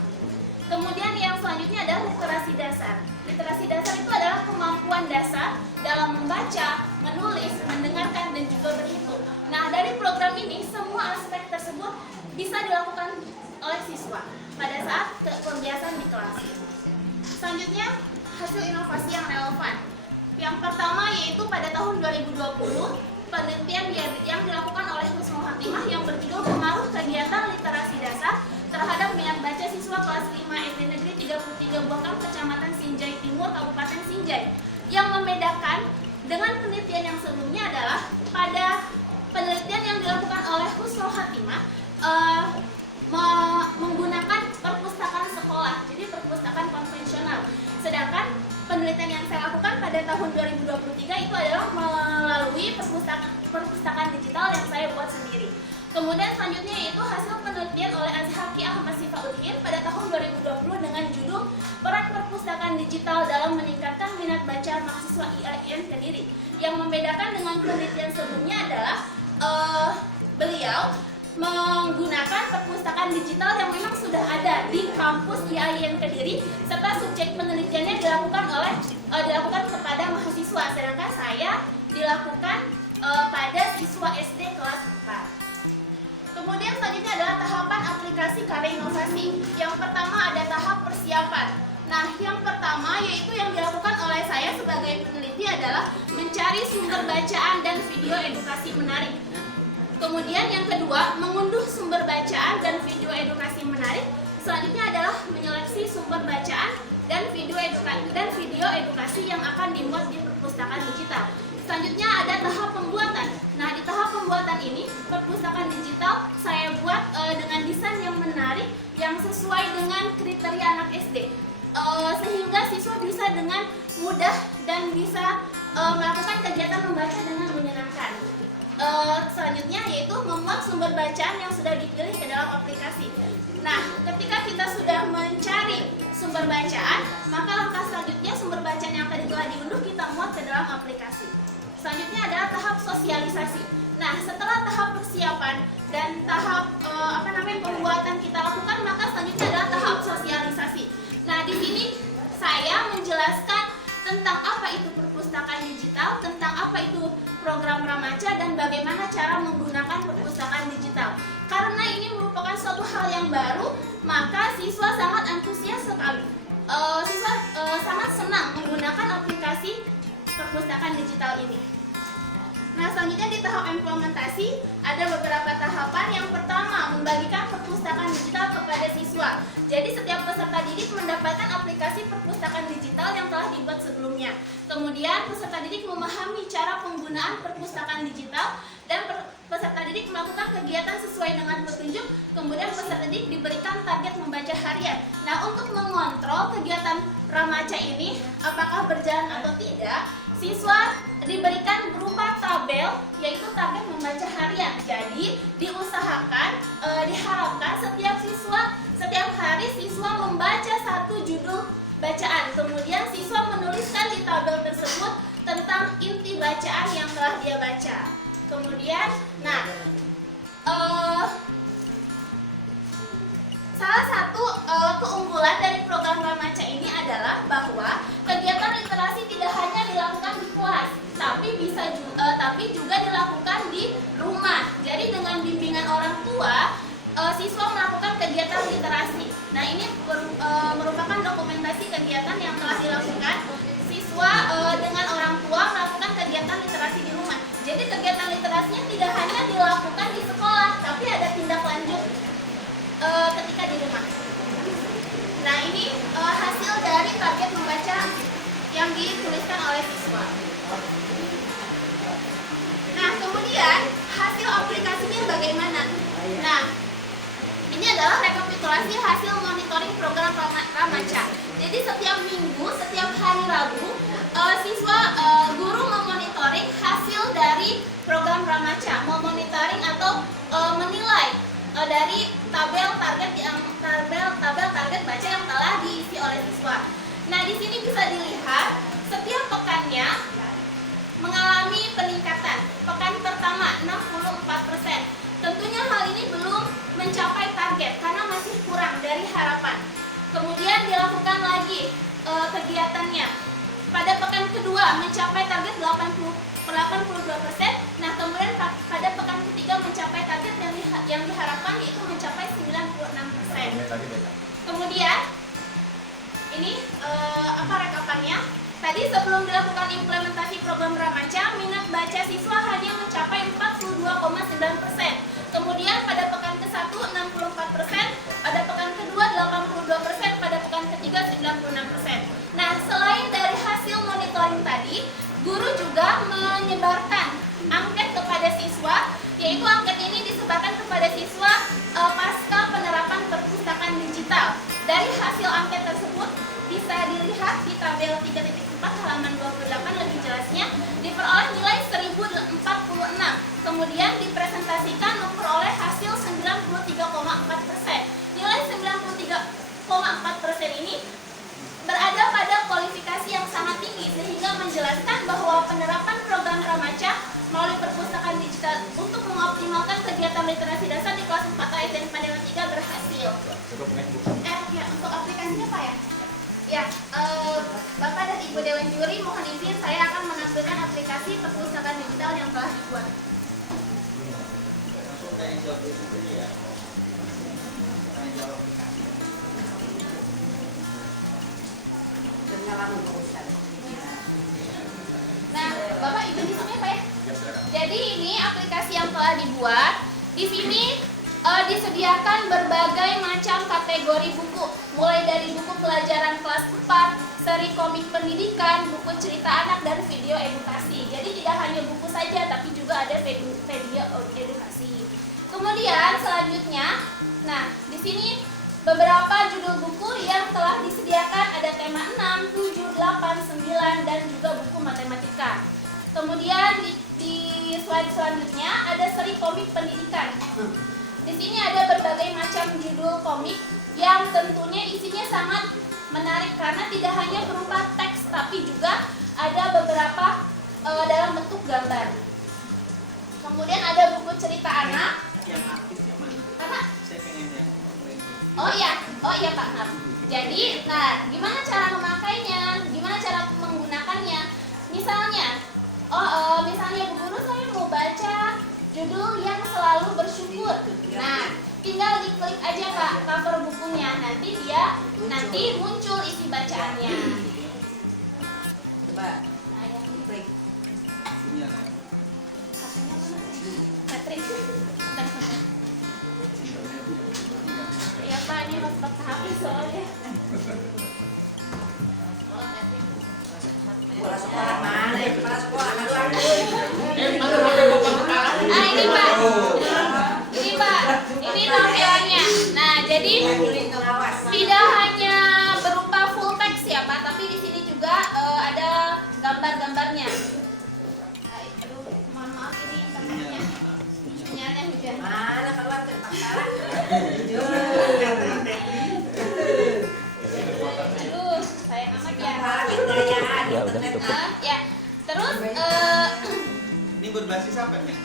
Kemudian yang selanjutnya adalah literasi dasar. Literasi dasar itu adalah kemampuan dasar dalam membaca, menulis, mendengarkan, dan juga berhitung. Nah, dari program ini semua aspek tersebut bisa dilakukan oleh siswa pada saat pembiasaan di kelas. Selanjutnya, hasil inovasi yang relevan. Yang pertama yaitu pada tahun 2020, penelitian yang dilakukan oleh Husnul Hatimah yang berjudul Pengaruh Kegiatan Literasi Dasar terhadap minat baca siswa kelas 5 SD Negeri 33 Bokang, Kecamatan Sinjai Timur, Kabupaten Sinjai. Yang membedakan dengan penelitian yang sebelumnya adalah pada penelitian yang dilakukan oleh Husnul Hatimah menggunakan perpustakaan sekolah, jadi perpustakaan konvensional. Sedangkan penelitian yang saya lakukan pada tahun 2023 itu adalah melalui perpustakaan digital yang saya buat sendiri. Kemudian selanjutnya yaitu hasil penelitian oleh Azhaki Ahmad Sifauddin pada tahun 2020 dengan judul Peran Perpustakaan Digital dalam Meningkatkan Minat Baca Mahasiswa IAIN Kediri. Yang membedakan dengan penelitian sebelumnya adalah beliau menggunakan perpustakaan digital yang memang sudah ada di kampus IAIN Kediri, serta subjek penelitiannya dilakukan kepada mahasiswa, sedangkan saya dilakukan pada siswa SD kelas 4. Kemudian selanjutnya adalah tahapan aplikasi karya inovasi. Yang pertama ada tahap persiapan. Nah, yang pertama yaitu yang dilakukan oleh saya sebagai peneliti adalah mencari sumber bacaan dan video edukasi menarik. Kemudian yang kedua, mengunduh sumber bacaan dan video edukasi menarik. Selanjutnya adalah menyeleksi sumber bacaan dan video edukasi yang akan dimuat di perpustakaan digital. Selanjutnya ada tahap pembuatan. Nah, di tahap pembuatan saat ini perpustakaan digital saya buat dengan desain yang menarik yang sesuai dengan kriteria anak SD, sehingga siswa bisa dengan mudah dan bisa melakukan kegiatan membaca dengan menyenangkan. Selanjutnya yaitu memuat sumber bacaan yang sudah dipilih ke dalam aplikasi. Nah, ketika kita sudah mencari sumber bacaan, maka langkah selanjutnya sumber bacaan yang tadi telah diunduh kita muat ke dalam aplikasi. Selanjutnya adalah tahap sosialisasi. Nah, setelah tahap persiapan dan tahap pembuatan kita lakukan, maka selanjutnya adalah tahap sosialisasi. Nah, di sini saya menjelaskan tentang apa itu perpustakaan digital, tentang apa itu program Ramaca, dan bagaimana cara menggunakan perpustakaan digital. Karena ini merupakan suatu hal yang baru, maka siswa sangat antusias sekali. Siswa sangat senang menggunakan aplikasi perpustakaan digital ini. Nah, selanjutnya di tahap implementasi ada beberapa tahapan. Yang pertama, membagikan perpustakaan digital kepada siswa. Jadi setiap peserta didik mendapatkan aplikasi perpustakaan digital yang telah dibuat sebelumnya. Kemudian peserta didik memahami cara penggunaan perpustakaan digital dan peserta didik melakukan kegiatan sesuai dengan petunjuk. Kemudian peserta didik diberikan target membaca harian. Nah, untuk mengontrol kegiatan Ramaca ini apakah berjalan atau tidak, siswa diberikan berupa tabel, yaitu target membaca harian. Jadi diusahakan, diharapkan setiap hari siswa membaca satu judul bacaan. Kemudian siswa menuliskan di tabel tersebut tentang inti bacaan yang telah dia baca. Kemudian, salah satu keunggulan dari program Ramaca ini adalah bahwa kegiatan literasi tidak hanya dilakukan di kelas, tapi juga dilakukan di rumah. Jadi dengan bimbingan orang tua, siswa melakukan kegiatan literasi. Nah, ini merupakan dokumentasi kegiatan yang telah dilakukan siswa dengan orang tua melakukan kegiatan literasi di rumah. Jadi kegiatan literasinya tidak hanya dilakukan di sekolah, tapi ada tindak lanjut ketika di rumah. Nah, ini hasil dari target membaca yang dituliskan oleh siswa. Nah, kemudian hasil aplikasinya bagaimana? Nah, ini adalah rekapitulasi hasil monitoring program Ramaca. Jadi setiap minggu, setiap hari Rabu, guru memonitoring hasil dari program Ramaca, memonitoring atau menilai dari tabel target baca yang telah diisi oleh siswa. Nah, di sini bisa dilihat setiap pekannya mengalami peningkatan. Pekan pertama 64%. Tentunya hal ini belum mencapai target karena masih kurang dari harapan. Kemudian dilakukan lagi kegiatannya. Pada pekan kedua mencapai target 82%. Nah, kemudian pada pekan ketiga mencapai target yang diharapkan, yaitu mencapai 96%. Kemudian ini rekapannya. Tadi sebelum dilakukan implementasi program Ramaca, minat baca siswa hanya mencapai 42,9%. Kemudian pada pekan ke-1 64%, pada pekan kedua 82%, pada pekan ketiga 96%. Nah, selain dari hasil monitoring tadi, guru juga menyebarkan angket kepada siswa, yaitu angket ini disebarkan kepada siswa pasca penerapan perpustakaan digital. Dari hasil angket tersebut bisa dilihat di tabel 3.4 halaman 28 lebih jelasnya, diperoleh nilai 1046. Kemudian dipresentasikan memperoleh hasil 93,4%. Nilai 93,4% ini berada pada kualifikasi yang sangat tinggi, sehingga menjelaskan bahwa penerapan program Ramaca melalui perpustakaan digital untuk mengoptimalkan kegiatan literasi dasar di kelas 4 ASD Padang 3 berhasil. Untuk aplikasinya Pak ya? Ya, Bapak dan Ibu Dewan Juri, mohon izin saya akan menampilkan aplikasi perpustakaan digital yang telah dibuat. Langsung tanya jawab di situ ya. Tanya jawab aplikasi. Nah, Bapak Ibu di sini Pak ya? Jadi ini aplikasi yang telah dibuat. Di sini disediakan berbagai macam kategori buku, mulai dari buku pelajaran kelas 4 seri komik pendidikan, buku cerita anak, dan video edukasi. Jadi tidak hanya buku saja, tapi juga ada video edukasi. Kemudian selanjutnya, nah di sini beberapa judul buku yang telah disediakan, ada tema 6, 7, 8, 9, dan juga buku matematika. Kemudian di slide selanjutnya ada seri komik pendidikan. Di sini ada berbagai macam judul komik yang tentunya isinya sangat menarik karena tidak hanya berupa teks tapi juga ada beberapa dalam bentuk gambar. Kemudian ada buku cerita anak. Yang aktifnya mana? Karena Saya pengen yang oh iya Pak Ham. Jadi, nah gimana cara memakainya? Gimana cara menggunakannya? Misalnya, misalnya Bu Guru saya mau baca judul yang selalu bersyukur. Nah, tinggal diklik aja Kak cover bukunya, nanti muncul isi bacaannya. Coba Nah, ya. klik. sinyal. Katanya mana? Patrick. Iya Pak, ini hotspot HP soalnya. Kepala sekolah mana? Kepala sekolah anak laki. Ah ini Pak, ini tampilannya. Nah jadi tidak hanya berupa full text ya Pak, tapi di sini juga ada gambar-gambarnya. Aduh, mohon maaf ini internetnya, sinyalnya hujan. Mana keluar ke pakar? Aduh, sayang amat ya. Ya udah cukup. Ya, terus Ini berbasis apa nih?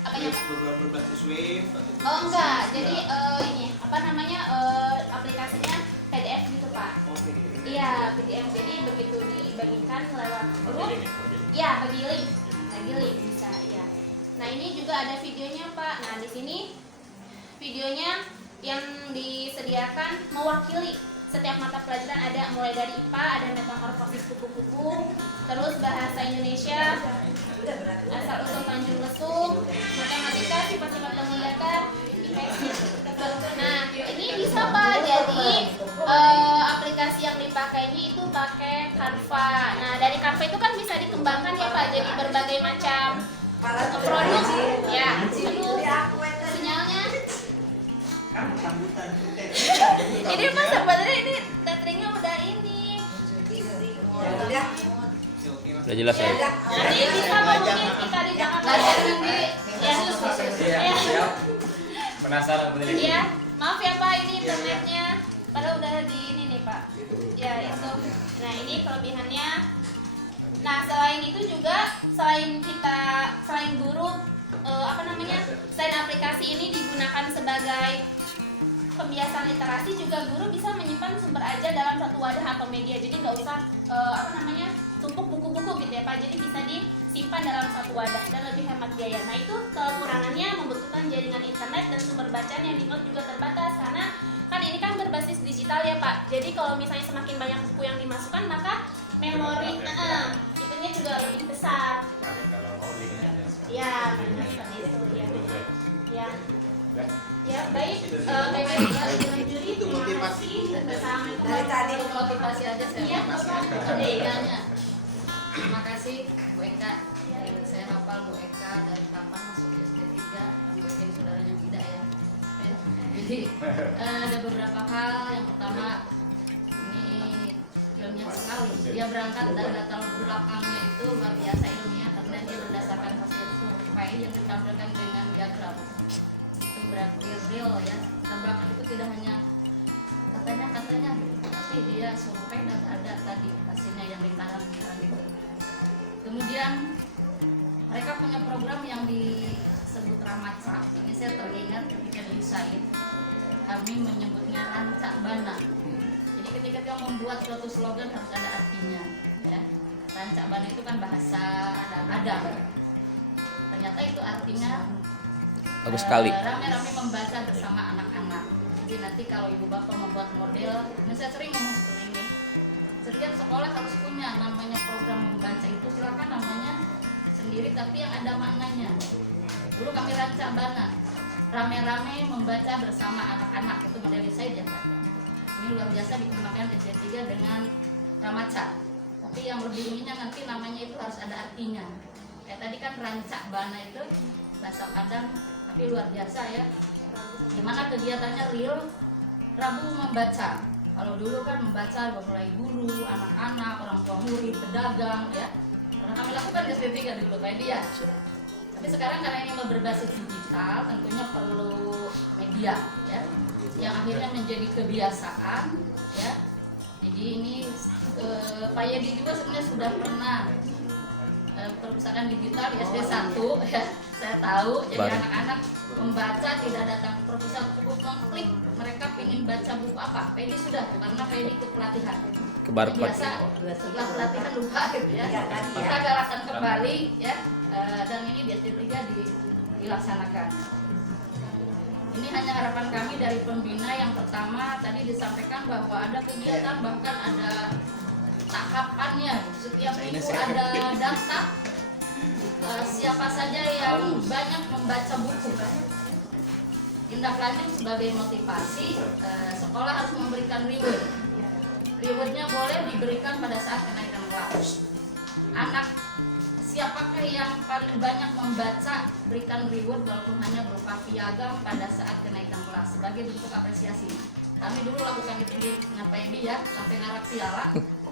apanya Pak? Berbasis web atau Oh enggak, jadi ini apa namanya aplikasinya PDF gitu Pak. Oke. Iya PDF, jadi begitu dibagikan lewat grup, ya bagi link bisa ya. Nah ini juga ada videonya Pak. Nah di sini videonya yang disediakan mewakili setiap mata pelajaran, ada mulai dari IPA, ada metamorfosis kupu-kupu, terus bahasa Indonesia, asal usul Tanjung Lesung, matematika, sifat-sifat kemudahan, IPS. Nah ini bisa Pak, jadi aplikasi yang dipakainya itu pakai Canva. Nah dari Canva itu kan bisa dikembangkan ya Pak, jadi berbagai macam produk. Ya, aduh, sinyalnya. Sambutan. Ini Pak sebenarnya ini tetheringnya udah ini. Udah. Udah jelas ya. Jadi bisa menghubungi kita di Jakarta nanti. Ya. Siap. Penasaran bener ini? Iya. Maaf ya Pak, ini internetnya. Padahal udah di ini nih Pak. Ya itu. Nah ini kelebihannya. Nah selain itu juga selain guru selain aplikasi ini digunakan sebagai pembiasan literasi, juga guru bisa menyimpan sumber aja dalam satu wadah atau media. Jadi nggak usah tumpuk buku-buku gitu ya Pak. Jadi bisa disimpan dalam satu wadah dan lebih hemat biaya. Nah itu kekurangannya membutuhkan jaringan internet dan sumber bacaan yang di-note juga terbatas karena kan ini kan berbasis digital ya Pak. Jadi kalau misalnya semakin banyak buku yang dimasukkan maka memori itunya juga lebih besar. Ya, benar seperti itu ya. Ya, baik. Dengan juri, Itu motivasi. Dari tadi Motivasi aja saya. Iya, Bapak. Terima kasih Bu Eka. Saya hafal Bu Eka dari kapan masuk SD 3 sampai saudaranya tidak ya. Jadi ada beberapa hal. Yang pertama ini ilmiah sekali. Dia berangkat dari latar belakangnya itu luar biasa ilmiah karena dia berdasarkan hasil survei yang ditampilkan dengan diagram. Itu berarti real ya. Terbelakang itu tidak hanya katanya gitu, tapi dia survei dan ada tadi hasilnya yang lingkaran gitu. Kemudian mereka punya program yang disebut Ramatsa. Ini saya teringat ketika di USAID kami menyebutnya Rancak Bana. Jadi ketika kita membuat suatu slogan harus ada artinya ya. Rancak Bana itu kan bahasa Adam. Ternyata itu artinya Bagus sekali. rame-rame membaca bersama anak-anak. Jadi nanti kalau ibu bapak membuat model, ini saya sering ngomong seperti ini. Setiap sekolah harus punya namanya program membaca itu, silakan namanya sendiri tapi yang ada maknanya. Dulu kami Rancak Bana, rame-rame membaca bersama anak-anak, itu model saya jangan. Ini luar biasa dikembangkan di SD 3 dengan ramaca. Tapi yang lebih ininya nanti namanya itu harus ada artinya. Kayak tadi kan rancak bana itu bahasa Padang, tapi luar biasa ya. Gimana kegiatannya real Rabu membaca. Kalau dulu kan membaca mulai guru, anak-anak, orang tua murid, pedagang ya. Pernah kami lakukan di SD3 dulu kayak dia. Tapi sekarang karena ini berbasis digital, tentunya perlu media ya. Yang akhirnya menjadi kebiasaan ya. Jadi ini Pak Yedi juga sebenarnya sudah pernah perpustakaan digital di SD 1 ya, saya tahu. Jadi anak-anak membaca tidak datang ke perpustakaan, cukup mengklik mereka ingin baca buku apa. Pedi sudah, karena Pedi ikut pelatihan. Biasa setelah pelatihan lupa gitu ya. Kita galakan kembali ya, dan ini di SD 3 dilaksanakan. Ini hanya harapan kami dari pembina. Yang pertama tadi disampaikan bahwa ada kegiatan, bahkan ada tahapannya. Setiap minggu ada daftar siapa saja yang banyak membaca buku. Tindak lanjut sebagai motivasi, sekolah harus memberikan reward. Rewardnya boleh diberikan pada saat kenaikan kelas. Anak siapakah yang paling banyak membaca, berikan reward walaupun hanya berupa piagam pada saat kenaikan kelas sebagai bentuk apresiasi. Kami dulu lakukan itu dengan Pak Edi ya, sampai ngarak piala.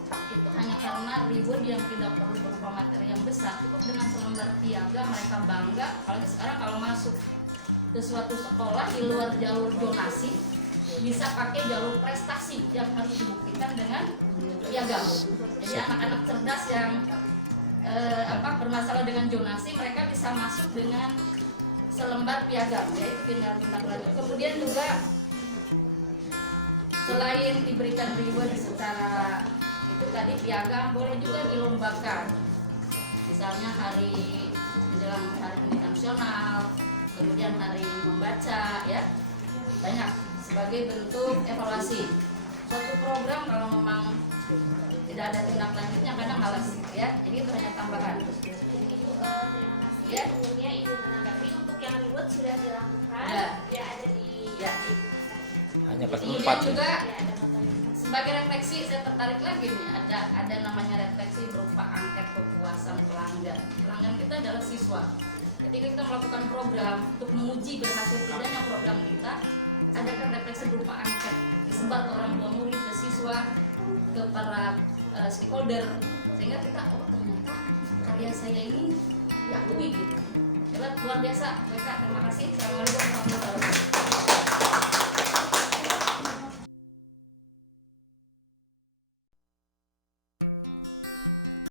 Itu hanya karena reward yang tidak perlu berupa materi yang besar, cukup dengan selembar piagam mereka bangga. Apalagi sekarang kalau masuk ke suatu sekolah di luar jalur donasi, bisa pakai jalur prestasi yang harus dibuktikan dengan piagam. Jadi anak-anak cerdas yang bermasalah dengan zonasi, mereka bisa masuk dengan selembar piagam, yaitu tinggal tindak lanjut. Kemudian juga selain diberikan reward secara itu tadi piagam, boleh juga dilombakan. Misalnya hari menjelang hari pendidikan nasional, kemudian hari membaca ya, banyak sebagai bentuk evaluasi. Suatu program kalau memang tidak ada tindak lanjutnya kadang malas ya, jadi itu hanya tambahan. Ya, sebelumnya Ibu menanggapi untuk yang reward sudah dilakukan, ya ada di Hanya kelas 4 kemudian juga ya, ada fotonya. sebagai refleksi, saya tertarik lagi nih, ada namanya refleksi berupa angket kepuasan pelanggan. Pelanggan kita adalah siswa. Ketika kita melakukan program untuk menguji berhasil tidaknya program kita, adakan refleksi berupa angket disebar ke orang tua murid, ke siswa, ke para stakeholder, sehingga kita ternyata karya saya ini diakui gitu. Hebat, luar biasa. Mereka terima kasih. Assalamualaikum.